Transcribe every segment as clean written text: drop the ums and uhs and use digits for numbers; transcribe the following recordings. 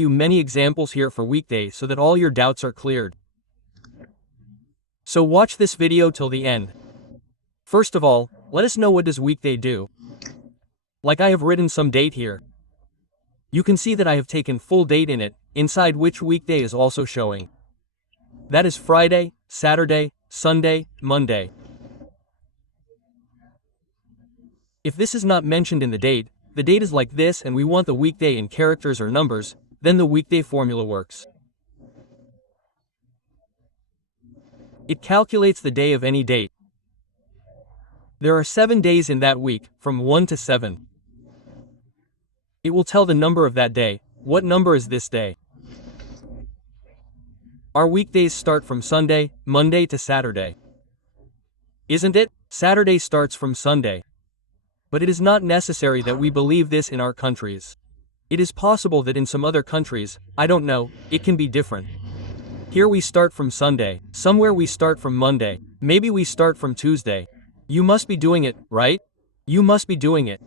you many examples here for weekdays so that all your doubts are cleared. So watch this video till the end. First of all, let us know what does weekday do. Like I have written some date here. You can see that I have taken full date in it, inside which weekday is also showing. That is Friday, Saturday, Sunday, Monday. If this is not mentioned in the date is like this and we want the weekday in characters or numbers, then the weekday formula works. It calculates the day of any date. There are 7 days in that week, from 1 to 7. It will tell the number of that day. What number is this day? Our weekdays start from Sunday, Monday to Saturday. Isn't it? Saturday starts from Sunday. But it is not necessary that we believe this in our countries. It is possible that in some other countries, I don't know, it can be different. Here we start from Sunday, somewhere we start from Monday, maybe we start from Tuesday. You must be doing it, right? You must be doing it.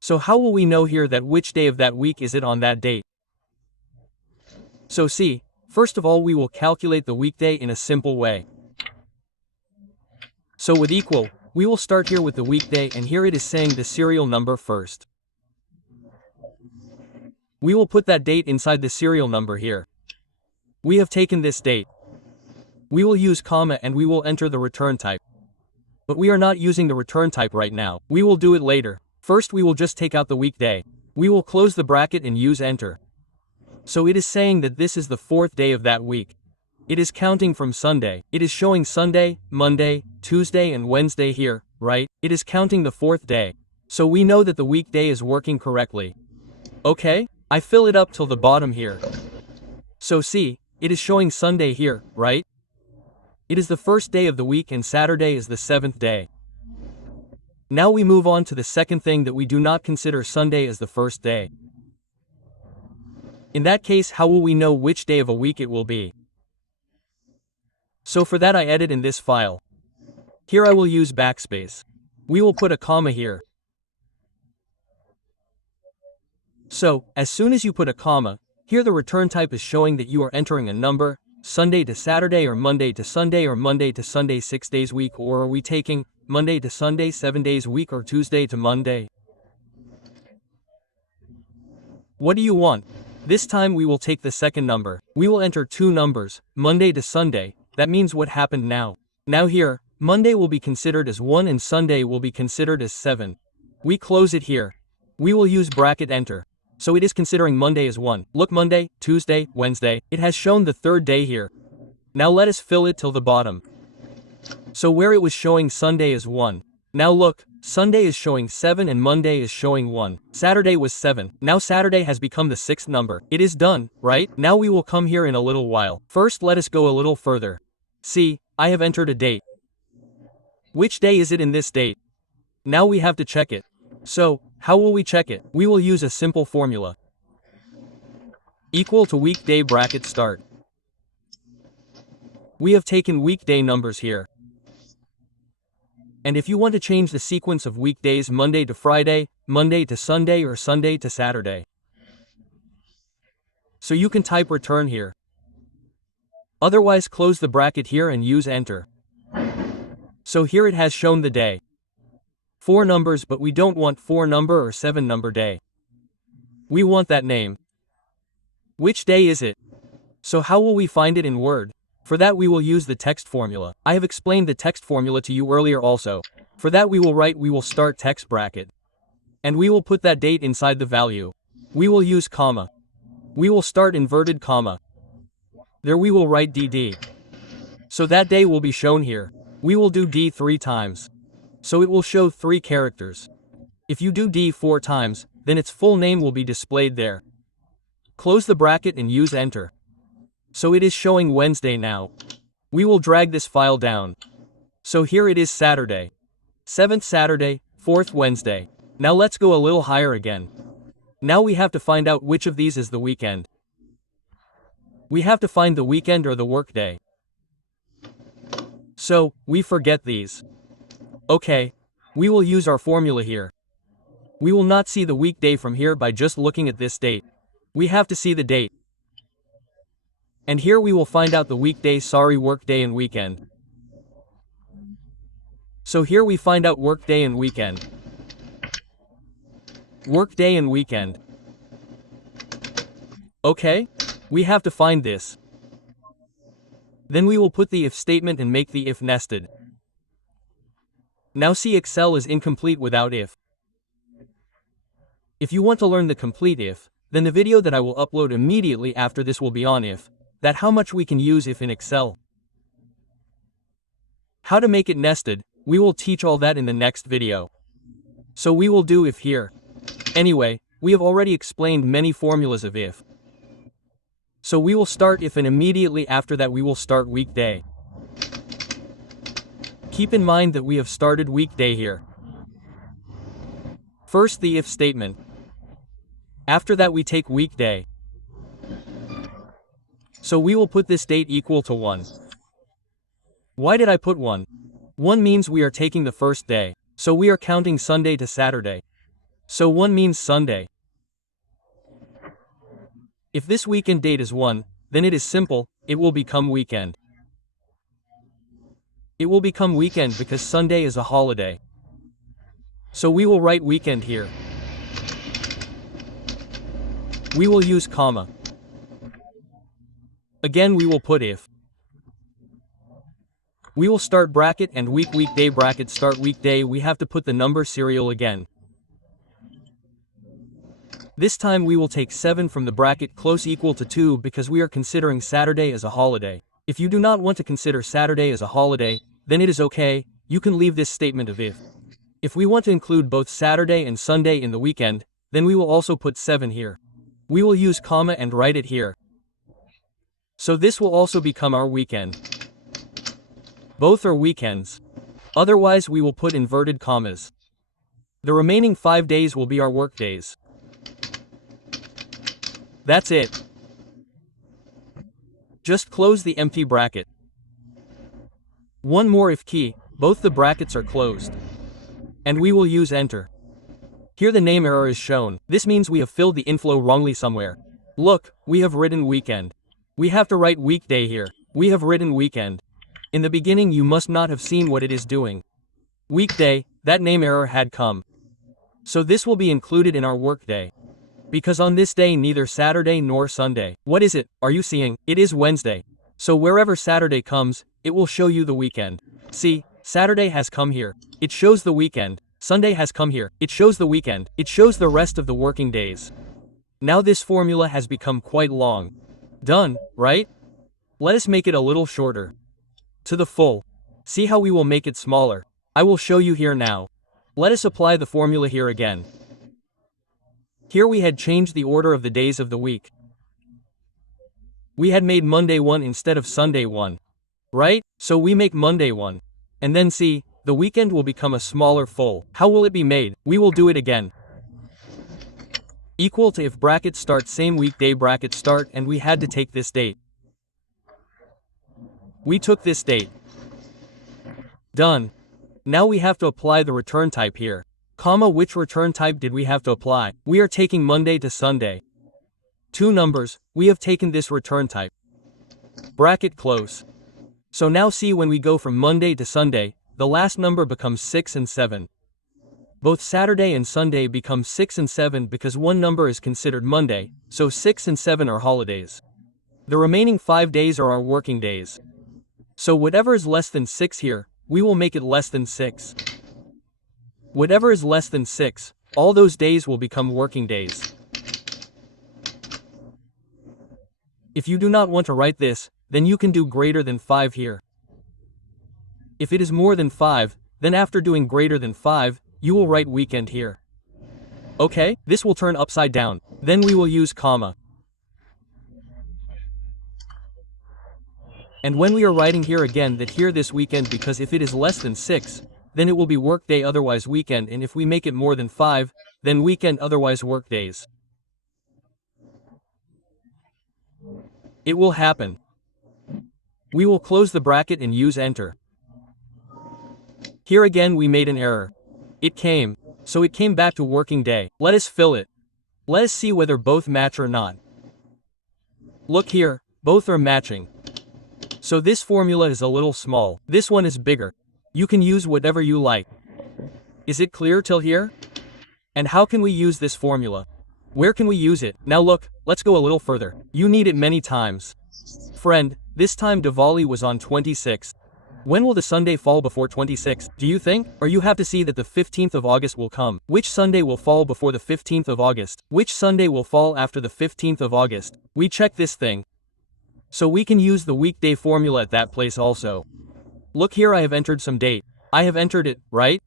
So how will we know here that which day of that week is it on that date? So see, first of all we will calculate the weekday in a simple way. So with equal, we will start here with the weekday and here it is saying the serial number first. We will put that date inside the serial number here. We have taken this date. We will use comma and we will enter the return type. But we are not using the return type right now. We will do it later. First we will just take out the weekday. We will close the bracket and use enter. So it is saying that this is the 4th day of that week. It is counting from Sunday. It is showing Sunday, Monday, Tuesday and Wednesday here, right? It is counting the 4th day. So we know that the weekday is working correctly. Okay? I fill it up till the bottom here. So see, it is showing Sunday here, right? It is the 1st day of the week and Saturday is the 7th day. Now we move on to the second thing that we do not consider Sunday as the 1st day. In that case, how will we know which day of a week it will be? So for that I edit in this file. Here I will use backspace. We will put a comma here. So, as soon as you put a comma, here the return type is showing that you are entering a number, Sunday to Saturday or Monday to Sunday 6 days week, or are we taking Monday to Sunday 7 days week or Tuesday to Monday? What do you want? This time we will take the second number. We will enter 2 numbers, Monday to Sunday. That means what happened now. Now here, Monday will be considered as 1 and Sunday will be considered as 7. We close it here. We will use bracket enter. So it is considering Monday as 1. Look, Monday, Tuesday, Wednesday. It has shown the 3rd day here. Now let us fill it till the bottom. So where it was showing Sunday as 1. Now look, Sunday is showing 7 and Monday is showing 1. Saturday was 7. Now Saturday has become the 6th number. It is done, right? Now we will come here in a little while. First let us go a little further. See, I have entered a date. Which day is it in this date? Now we have to check it. So, how will we check it? We will use a simple formula. Equal to weekday bracket start. We have taken weekday numbers here. And if you want to change the sequence of weekdays Monday to Friday, Monday to Sunday or Sunday to Saturday. So you can type return here. Otherwise close the bracket here and use enter. So here it has shown the day. 4 numbers, but we don't want 4 number or 7 number day. We want that name. Which day is it? So how will we find it in Word? For that we will use the text formula. I have explained the text formula to you earlier also. For that we will start text bracket. And we will put that date inside the value. We will use comma. We will start inverted comma. There we will write DD. So that day will be shown here. We will do D 3 times. So it will show 3 characters. If you do D 4 times, then its full name will be displayed there. Close the bracket and use enter. So it is showing Wednesday now. We will drag this file down. So here it is Saturday. 7th Saturday, 4th Wednesday. Now let's go a little higher again. Now we have to find out which of these is the weekend. We have to find the weekend or the workday. So, we forget these. Okay, we will use our formula here. We will not see the weekday from here by just looking at this date. We have to see the date. And here we will find out the weekday, workday and weekend. So here we find out workday and weekend. Workday and weekend. Okay? We have to find this. Then we will put the if statement and make the if nested. Now see, Excel is incomplete without if. If you want to learn the complete if, then the video that I will upload immediately after this will be on if, that how much we can use if in Excel. How to make it nested, we will teach all that in the next video. So we will do if here. Anyway, we have already explained many formulas of if. So we will start if and immediately after that we will start weekday. Keep in mind that we have started weekday here. First the if statement. After that we take weekday. So we will put this date equal to 1. Why did I put 1? 1 means we are taking the first day, so we are counting Sunday to Saturday. So 1 means Sunday. If this weekend date is 1, then it is simple, it will become weekend. It will become weekend because Sunday is a holiday. So we will write weekend here. We will use comma. Again we will put if. We will start bracket and weekday bracket start weekday, we have to put the number serial again. This time we will take 7 from the bracket close equal to 2 because we are considering Saturday as a holiday. If you do not want to consider Saturday as a holiday, then it is okay, you can leave this statement of if. If we want to include both Saturday and Sunday in the weekend, then we will also put 7 here. We will use comma and write it here. So this will also become our weekend. Both are weekends. Otherwise we will put inverted commas. The remaining 5 days will be our work days. That's it. Just close the empty bracket. One more if key, both the brackets are closed. And we will use enter. Here the name error is shown, this means we have filled the inflow wrongly somewhere. Look, we have written weekend. We have to write weekday here. We have written weekend. In the beginning you must not have seen what it is doing. Weekday, that name error had come. So this will be included in our workday. Because on this day neither Saturday nor Sunday. What is it, are you seeing? It is Wednesday. So wherever Saturday comes, it will show you the weekend. See, Saturday has come here. It shows the weekend. Sunday has come here. It shows the weekend. It shows the rest of the working days. Now this formula has become quite long. Done, right? Let us make it a little shorter. To the full. See how we will make it smaller. I will show you here now. Let us apply the formula here again. Here we had changed the order of the days of the week. We had made Monday 1 instead of Sunday 1. Right? So we make Monday 1. And then see, the weekend will become a smaller full. How will it be made? We will do it again. Equal to if bracket start same weekday bracket start and we had to take this date. We took this date. Done. Now we have to apply the return type here. Comma, which return type did we have to apply? We are taking Monday to Sunday. 2 numbers, we have taken this return type. Bracket close. So now see when we go from Monday to Sunday, the last number becomes 6 and 7. Both Saturday and Sunday become 6 and 7 because one number is considered Monday, so 6 and 7 are holidays. The remaining 5 days are our working days. So whatever is less than 6 here, we will make it less than 6. Whatever is less than 6, all those days will become working days. If you do not want to write this, then you can do greater than 5 here. If it is more than 5, then after doing greater than 5, you will write weekend here. Okay, this will turn upside down. Then we will use comma. And when we are writing here again that here this weekend, because if it is less than 6, then it will be workday otherwise weekend, and if we make it more than 5, then weekend otherwise workdays. It will happen. We will close the bracket and use enter. Here again we made an error. It came. So it came back to working day. Let us fill it. Let us see whether both match or not. Look here, both are matching. So this formula is a little small, this one is bigger. You can use whatever you like. Is it clear till here? And how can we use this formula? Where can we use it? Now look, let's go a little further. You need it many times. Friend, this time Diwali was on 26th. When will the Sunday fall before 26th, do you think? Or you have to see that the 15th of August will come. Which Sunday will fall before the 15th of August? Which Sunday will fall after the 15th of August? We check this thing. So we can use the weekday formula at that place also. Look here, I have entered some date. I have entered it, right?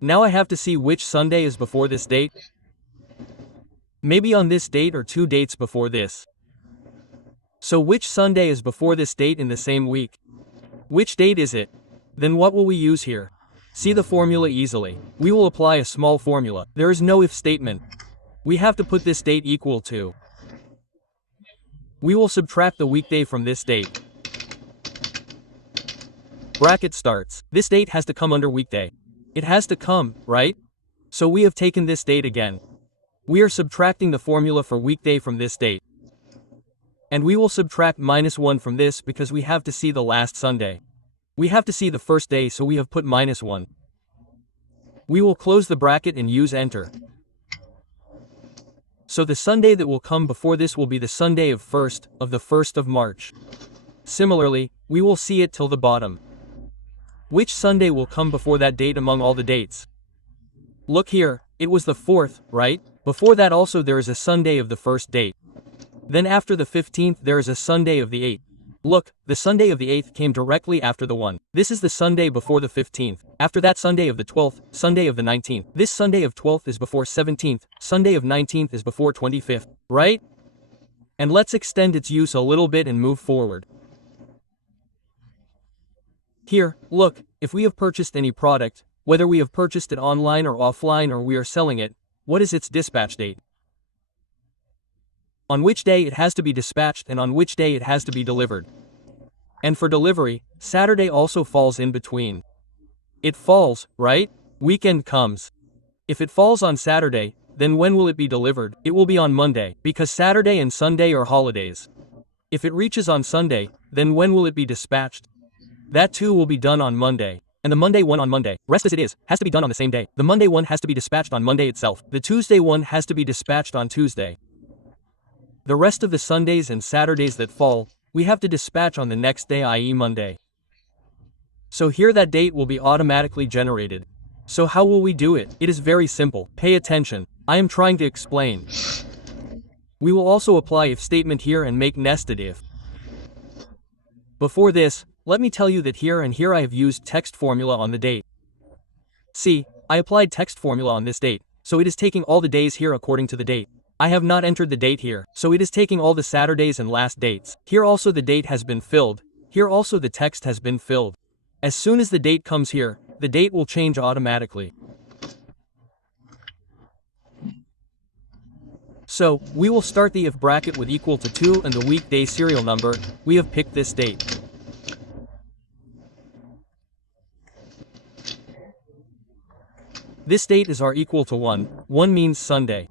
Now I have to see which Sunday is before this date. Maybe on this date or 2 dates before this. So which Sunday is before this date in the same week? Which date is it? Then what will we use here? See the formula easily. We will apply a small formula. There is no if statement. We have to put this date equal to. We will subtract the weekday from this date. Bracket starts. This date has to come under weekday. It has to come, right? So we have taken this date again. We are subtracting the formula for weekday from this date. And we will subtract -1 from this because we have to see the last Sunday. We have to see the first day, so we have put -1. We will close the bracket and use enter. So the Sunday that will come before this will be the Sunday of the 1st of March. Similarly, we will see it till the bottom. Which Sunday will come before that date among all the dates? Look here, it was the 4th, right? Before that also there is a Sunday of the first date. Then after the 15th there is a Sunday of the 8th. Look, the Sunday of the 8th came directly after the one. This is the Sunday before the 15th. After that Sunday of the 12th, Sunday of the 19th. This Sunday of 12th is before 17th, Sunday of 19th is before 25th, right? And let's extend its use a little bit and move forward. Here, look, if we have purchased any product, whether we have purchased it online or offline or we are selling it, what is its dispatch date? On which day it has to be dispatched and on which day it has to be delivered. And for delivery, Saturday also falls in between. It falls, right? Weekend comes. If it falls on Saturday, then when will it be delivered? It will be on Monday, because Saturday and Sunday are holidays. If it reaches on Sunday, then when will it be dispatched? That too will be done on Monday. And the Monday one on Monday, rest as it is, has to be done on the same day. The Monday one has to be dispatched on Monday itself. The Tuesday one has to be dispatched on Tuesday. The rest of the Sundays and Saturdays that fall, we have to dispatch on the next day, i.e. Monday. So here that date will be automatically generated. So how will we do it? It is very simple. Pay attention. I am trying to explain. We will also apply if statement here and make nested if. Before this, let me tell you that here and here I have used text formula on the date. See, I applied text formula on this date, so it is taking all the days here according to the date. I have not entered the date here, so it is taking all the Saturdays and last dates. Here also the date has been filled, here also the text has been filled. As soon as the date comes here, the date will change automatically. So, we will start the if bracket with equal to 2 and the weekday serial number. We have picked this date. This date is our equal to 1. 1 means Sunday.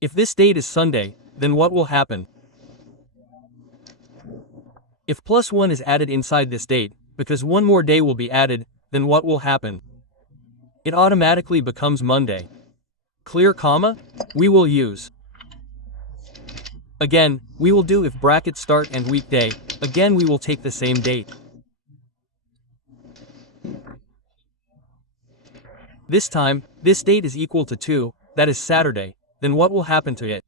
If this date is Sunday, then what will happen? If +1 is added inside this date, because one more day will be added, then what will happen? It automatically becomes Monday. Clear, comma? We will use. Again, we will do if bracket start and weekday. Again we will take the same date. This time, this date is equal to 2, that is Saturday. Then what will happen to it?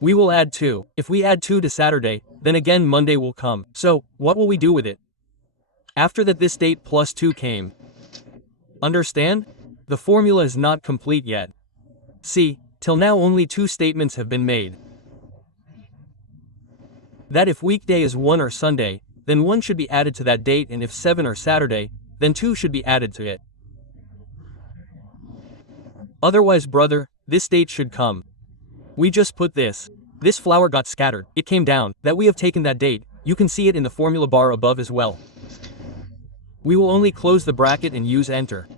We will add 2. If we add 2 to Saturday, then again Monday will come. So, what will we do with it? After that this date plus 2 came. Understand? The formula is not complete yet. See, till now only 2 statements have been made. That if weekday is 1 or Sunday, then 1 should be added to that date, and if 7 or Saturday, then 2 should be added to it. Otherwise, brother, this date should come. We just put this. This flower got scattered, it came down, that we have taken that date. You can see it in the formula bar above as well. We will only close the bracket and use enter.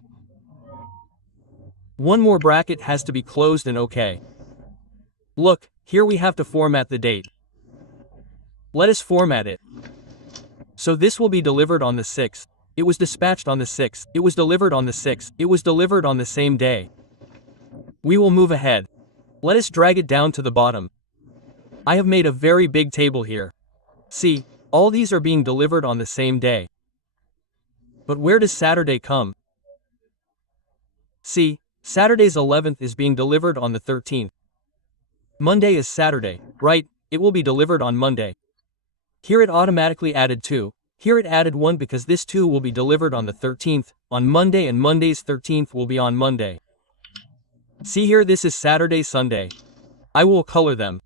One more bracket has to be closed and OK. Look, here we have to format the date. Let us format it. So this will be delivered on the 6th. It was dispatched on the 6th. It was delivered on the 6th. It was delivered on the same day. We will move ahead. Let us drag it down to the bottom. I have made a very big table here. See, all these are being delivered on the same day. But where does Saturday come? See, Saturday's 11th is being delivered on the 13th. Monday is Saturday, right? It will be delivered on Monday. Here it automatically added 2. Here it added 1 because this 2 will be delivered on the 13th, on Monday, and Monday's 13th will be on Monday. See here, this is Saturday, Sunday. I will color them.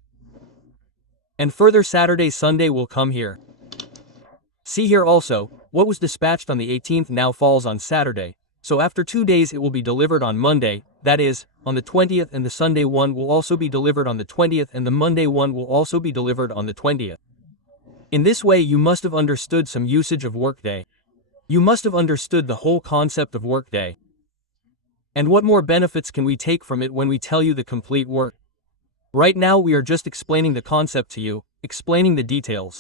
And further, Saturday, Sunday will come here. See here also, what was dispatched on the 18th now falls on Saturday. So after 2 days it will be delivered on Monday, that is, on the 20th, and the Sunday one will also be delivered on the 20th, and the Monday one will also be delivered on the 20th. In this way you must have understood some usage of Workday. You must have understood the whole concept of Workday. And what more benefits can we take from it when we tell you the complete work? Right now we are just explaining the concept to you, explaining the details.